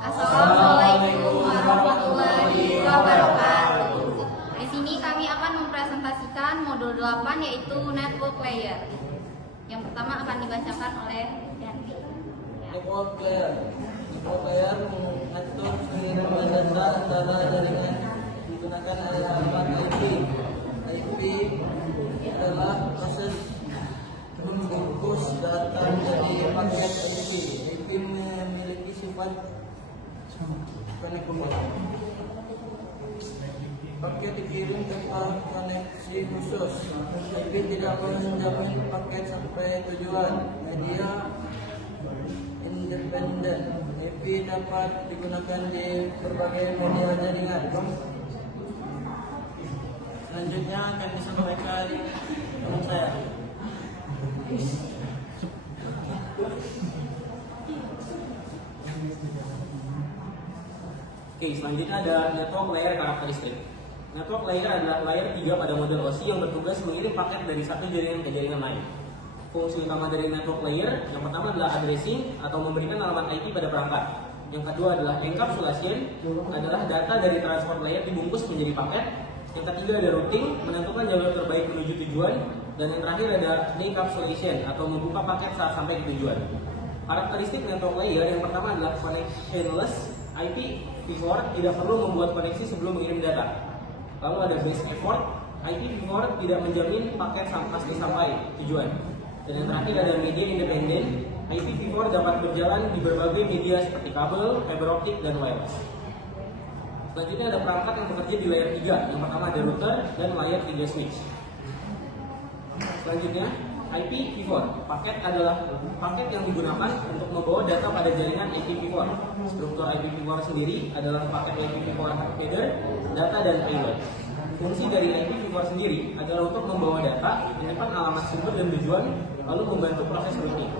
Assalamualaikum warahmatullahi wabarakatuh. Di sini kami akan mempresentasikan modul 8 yaitu network layer. Yang pertama akan dibacakan oleh Yanti. Network layer mengatur pengiriman data antara jaringan menggunakan alamat IP. IP adalah proses membungkus data menjadi paket IP. IP memiliki sifat connectable. Paket dikirim tanpa koneksi khusus. IP tidak menjamin paket sampai tujuan. Media independen. IP dapat digunakan di berbagai media jaringan. Selanjutnya akan disampaikan teman saya. Oke, selanjutnya ada network layer karakteristik. Network layer adalah layer 3 pada model OSI yang bertugas mengirim paket dari satu jaringan ke jaringan lain. Fungsi utama dari network layer yang pertama adalah addressing atau memberikan alamat IP pada perangkat. Yang kedua adalah encapsulation, adalah data dari transport layer dibungkus menjadi paket. Yang ketiga ada routing, menentukan jalur terbaik menuju tujuan. Dan yang terakhir ada decapsulation atau membuka paket saat sampai di tujuan. Karakteristik network layer yang pertama adalah connectionless. IPv4 tidak perlu membuat koneksi sebelum mengirim data. Lalu ada base effort, IPv4 tidak menjamin paket pasti sampai tujuan. Dan yang terakhir ada media independen, IPv4 dapat berjalan di berbagai media seperti kabel, fiber optik, dan wireless. Selanjutnya ada perangkat yang bekerja di layer 3. Yang pertama ada router dan layer 3 switch. Selanjutnya IPv4, paket adalah paket yang digunakan untuk membawa data pada jaringan IPv4. Struktur IPv4 sendiri adalah paket IPv4 header, data, dan payload. Fungsi dari IPv4 sendiri adalah untuk membawa data, menyimpan alamat sumber dan tujuan, lalu membantu proses routing.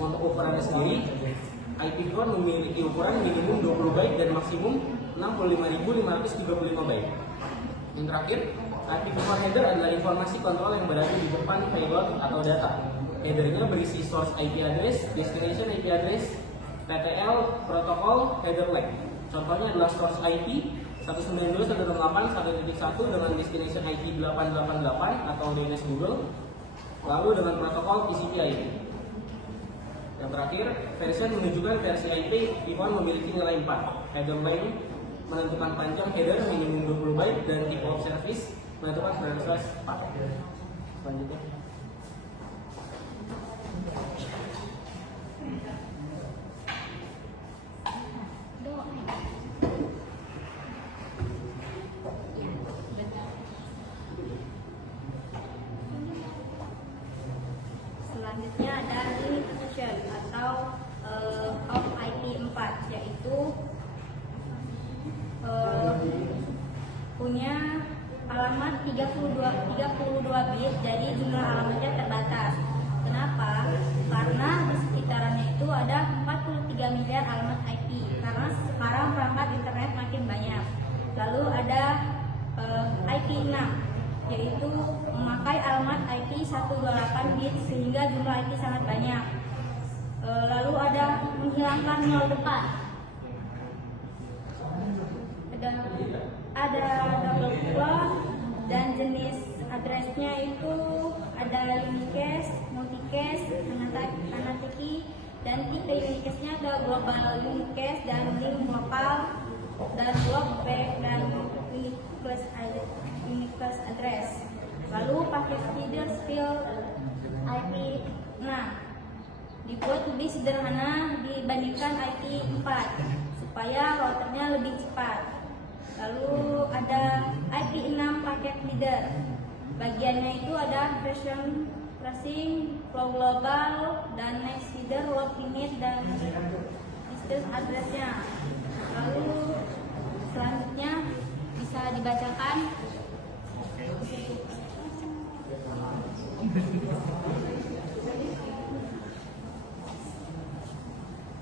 Untuk ukurannya sendiri, IPv4 memiliki ukuran minimum 20 byte dan maksimum 65.535 byte. Yang terakhir, IPv4 header adalah informasi kontrol yang berada di depan payload atau data. Headernya berisi source IP address, destination IP address, TTL, protokol, header lag. Contohnya adalah source IP 192.168.1.1 dengan destination IP 888 atau DNS Google, lalu dengan protokol TCP IP. Yang terakhir, version menunjukkan versi IPv4 memiliki nilai 4. Header length menentukan panjang header minimum 20 byte dan type of service menentukan prioritas paket. Selanjutnya. Selanjutnya ada unification atau of IP4 yaitu punya alamat 32 bit, jadi jumlah alamatnya terbatas. Kenapa? Karena di sekitarannya itu ada 43 miliar alamat IP. Karena sekarang perangkat internet makin banyak. Lalu ada IP6 yaitu memakai alamat IP 128 bit sehingga jumlah IP sangat banyak. Lalu ada menghilangkan nol depan. Ada double floor dan jenis addressnya itu ada unicast, multicast, anateki, dan tipe unicastnya ada global unicast dan link lokal dan block back dan unicast address. Lalu paket feeder field IP. Nah, dibuat lebih sederhana dibandingkan IP4 supaya routernya lebih cepat. Lalu ada IP6 paket feeder. Bagiannya itu ada version tracing, flow global, dan next feeder, log limit, dan distance addressnya. Lalu selanjutnya bisa dibacakan.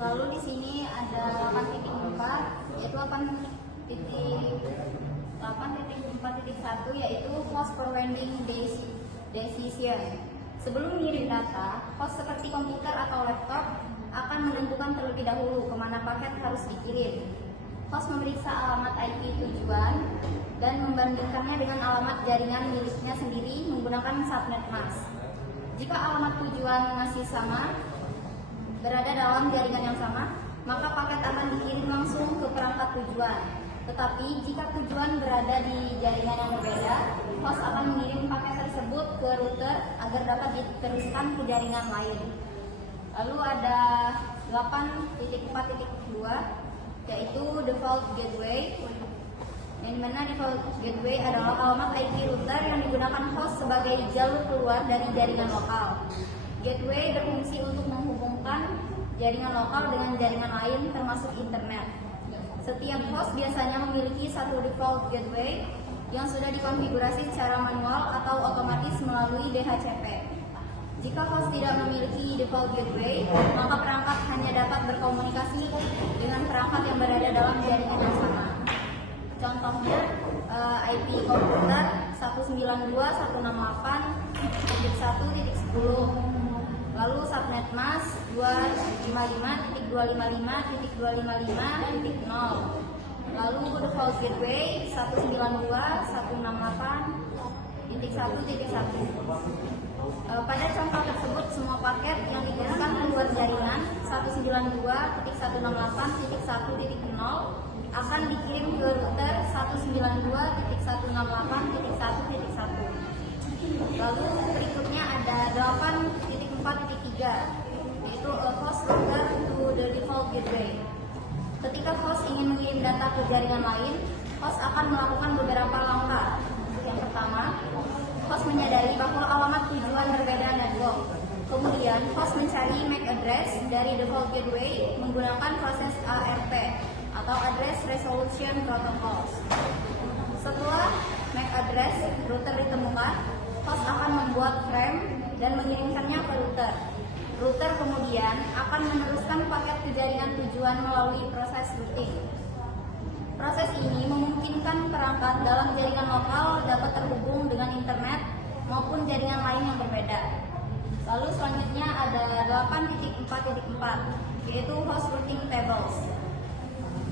Lalu di sini ada 8.4 yaitu 8.4.1 yaitu host forwarding decision. Sebelum mengirim data, host seperti komputer atau laptop akan menentukan terlebih dahulu kemana paket harus dikirim. Host memeriksa alamat IP tujuan dan membandingkannya dengan alamat jaringan miliknya sendiri menggunakan subnet mask. Jika alamat tujuan masih sama, berada dalam jaringan yang sama, maka paket akan dikirim langsung ke perangkat tujuan. Tetapi jika tujuan berada di jaringan yang berbeda, host akan mengirim paket tersebut ke router agar dapat diteruskan ke jaringan lain. Lalu ada 8.4.2 yaitu default gateway, yang dimana default gateway adalah alamat IP router yang digunakan host sebagai jalur keluar dari jaringan lokal. Gateway berfungsi untuk menghubungkan jaringan lokal dengan jaringan lain termasuk internet. Setiap host biasanya memiliki satu default gateway yang sudah dikonfigurasi secara manual atau otomatis melalui DHCP. Jika host tidak memiliki default gateway, maka perangkat hanya dapat berkomunikasi dengan perangkat yang berada dalam jaringan yang sama. Contohnya IP komputer 192.168.1.10, lalu subnet mask 255.255.255.0, lalu default gateway 192.168.1.1. Pada contoh tersebut, semua paket yang dikirimkan keluar jaringan 192.168.1.0 akan dikirim ke router 192.168.1.1. Lalu berikutnya ada 8.4.3 yaitu host router to the default gateway. Ketika host ingin mengirim data ke jaringan lain, host akan melakukan beberapa langkah. Yang pertama, host menyadari bahwa alamat tujuan berbeda network. Kemudian, host mencari MAC address dari default gateway menggunakan proses ARP atau Address Resolution Protocols. Setelah MAC address router ditemukan, host akan membuat frame dan mengirimkannya ke router. Router kemudian akan meneruskan paket ke jaringan tujuan melalui proses routing. Proses ini memungkinkan perangkat dalam jaringan lokal dapat terhubung dengan internet maupun jaringan lain yang berbeda. Lalu selanjutnya ada 8.4.4 yaitu host routing tables.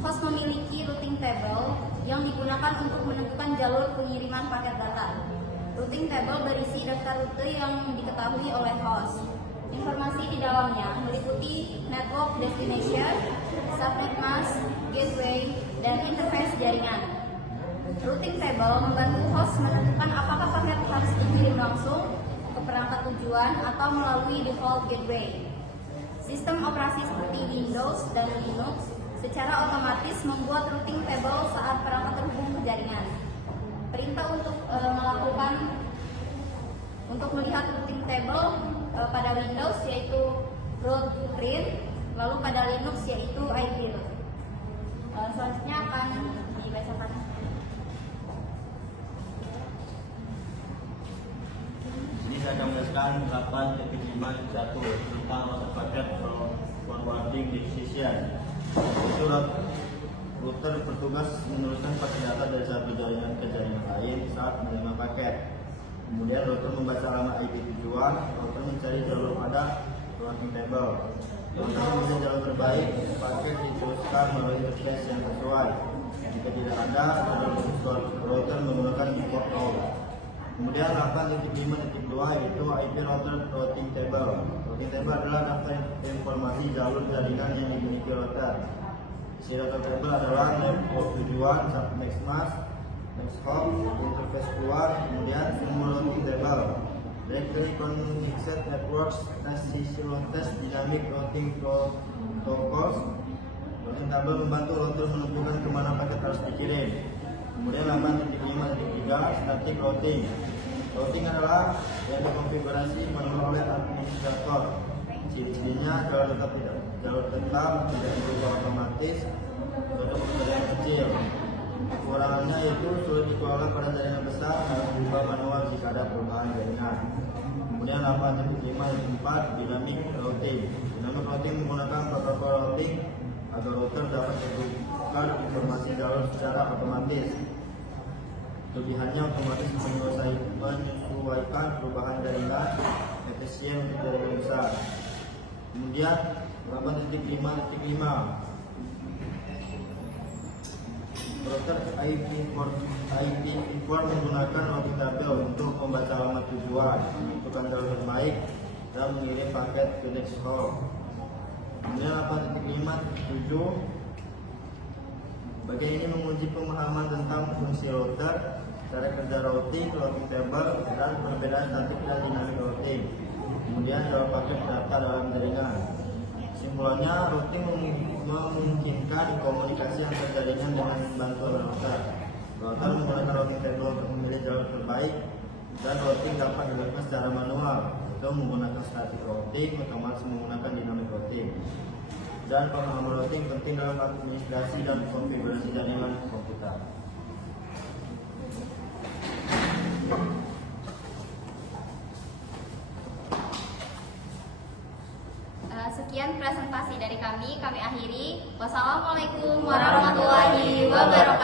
Host memiliki routing table yang digunakan untuk menentukan jalur pengiriman paket data. Routing table berisi daftar rute yang diketahui oleh host. Informasi di dalamnya meliputi network destination, subnet mask, gateway, dan interface jaringan. Routing table membantu host menentukan apakah paket harus dikirim langsung ke perangkat tujuan atau melalui default gateway. Sistem operasi seperti Windows dan Linux secara otomatis membuat routing table saat perangkat terhubung ke jaringan. Perintah untuk melihat routing table pada Windows yaitu root print, lalu pada Linux yaitu id root. Selanjutnya akan dibacakan. Ini saya akan menjelaskan 8.5.1 tentang router packet forwarding decision. Itu router bertugas meneruskan paket data dari satu jaringan ke jaringan lain saat menerima paket. Kemudian router membaca alamat IP tujuan, router mencari jalur pada routing table. Router memilih jalur terbaik, paket diteruskan melalui interface yang sesuai. Jika tidak ada, router menggunakan default route. Kemudian 8.5.2 yaitu IP router routing table. Routing table adalah daftar informasi jalur jaringan yang dimiliki router. Isi router table adalah network tujuan, subnet mask, next hop, interface keluar, kemudian semua routing table. Directory Connected Networks, test dynamic routing protocols. Routing table membantu router menentukan kemana paket harus dikirim. Kemudian 8.5.3 static routing. Routing adalah yang dikonfigurasi manual oleh administrator. Ciri-cirinya jalur tetap tidak berubah otomatis untuk jaringan kecil. Kekurangannya yaitu sulit dikelola pada jaringan besar, harus diubah manual jika ada perubahan jaringan. Kemudian 8.5.4 dynamic routing. Dynamic routing menggunakan protokol routing agar router dapat membuka informasi jalur secara otomatis. Kelebihannya otomatis menyesuaikan perubahan jaringan efisien untuk jaringan besar. Kemudian 8.5.5 Router IPv4 menggunakan roti tabel untuk membaca alamat tujuan, menentukan jalur terbaik, dan mengirim paket ke next hop. Kemudian 8.5.7 bagian ini menguji pemahaman tentang fungsi router, cara kerja routing, routing table, dan perbedaan statik dan dinamik routing. Kemudian jalur paket data dalam jaringan. Kesimpulannya, routing memungkinkan komunikasi antar jaringan dengan bantuan router. Router menggunakan routing table untuk memilih jalur terbaik, dan routing dapat dilakukan secara manual atau menggunakan static routing, otomatis menggunakan dynamic routing. Dan pemahaman routing penting dalam administrasi dan konfigurasi jaringan komputer. Sekian presentasi dari kami akhiri. Wassalamualaikum warahmatullahi wabarakatuh.